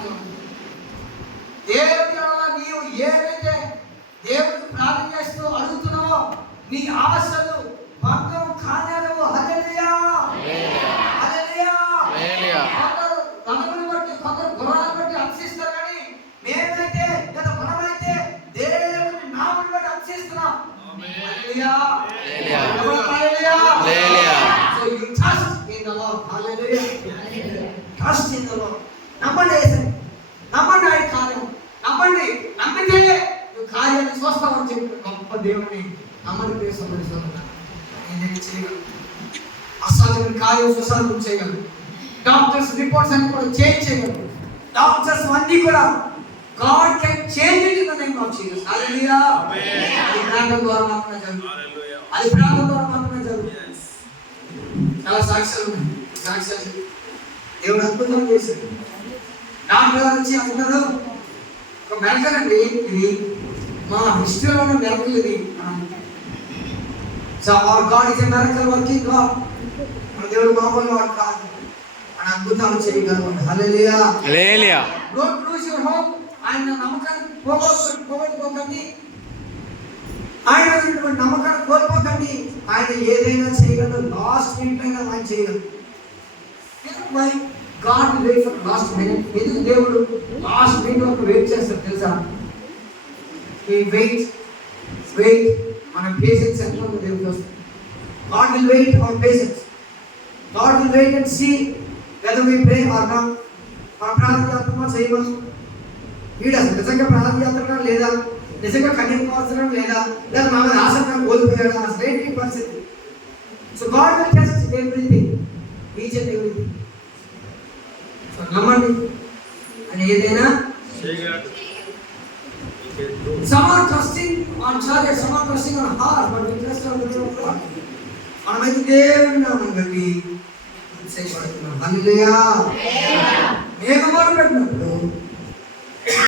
వాక్యం. దేవుని వల్ల నీవు ఏదైతే దేవుడికి ప్రార్థన చేస్తూ అడుగుతున్నావో నీ ఆశలు భంగం కానేరవు. హల్లెలూయా, హల్లెలూయా. కొందరు ధనమును బట్టి, కొందరు గుర్రాలను బట్టి అతిశిస్తారు, కానీ మేమైతే లేదా మనమైతే దేవుని నామమును బట్టి అతిశిస్తున్నాం. హల్లెలూయా, హల్లెలూయా. So you trust in the Lord. Hallelujah. Trust in the Lord. నమ్మండి యేసు, నమ్మండి ఆయన కార్యం, నమ్మండి. నమ్మితే నువ్వు కార్యాన్ని చూస్తావని చెప్పి గొప్ప దేవుని నమ్మని పేరు చేయగలరు. అసాధ్యమైన కార్యం సుసాధ్యం చేయగలరు. డాక్టర్స్ రిపోర్ట్స్ అన్ని కూడా చేంజ్ చేయగలరు. డాక్టర్స్ అన్ని కూడా God can change it in the name of Jesus. Hallelujah. అది ప్రార్థన ద్వారా మాత్రమే జరుగుతుంది. అది ప్రార్థన ద్వారా మాత్రమే జరుగుతుంది. చాలా సాక్ష్యాలు దేవుడు అద్భుతం చేశాడు. డాక్టర్ గారు వచ్చి అంటున్నారు, ఒక మెరకల్ అండి ఇది, మా హిస్టరీలో ఉన్న మెరకల్ ఇది. So our God is a miracle working God. మన దేవుడు మామూలు వాడు కాదు, మన అద్భుతాలు చేయగలవాడు. హల్లెలూయా, హల్లెలూయా. Don't lose your hope. ఆయన నమ్మకాన్ని పోగొట్టుకోకండి, ఆయన నమ్మకాన్ని కోల్పోకండి. ఆయన ఏదైనా చేయగలరు. లాస్ట్ మినిట్ అయినా ఆయన చేయగలరు. God wait for last minute. ఎందుకు దేవుడు లాస్ట్ మినిట్ వరకు వెయిట్ చేస్తారు తెలుసా? ఈ వెయిట్ మన పేషెన్స్ ఎంత ఉందో దేవుడికి వస్తుంది. God will wait our patience. God will wait and see whether we pray or not. మన ప్రార్థన చేస్తున్నామా చేయమని, వీడు అసలు నిజంగా ప్రార్థన చేస్తున్నాడా లేదా, నిజంగా కన్నీరు కోరుతున్నాడు లేదా మన ఆసక్తిగా కోల్పోయాడు, అసలు ఏంటి పరిస్థితి. So God will test everything, each and everything. So నమ్మండి, అని ఏదైనా some are trusting on chariots, some are trusting on horse, but we trust on the Lord. మనమైతే దేవుని నామమున బట్టి చేయబడుతున్నాం. హల్లెలూయా. మేము మొదలుపెట్టినప్పుడు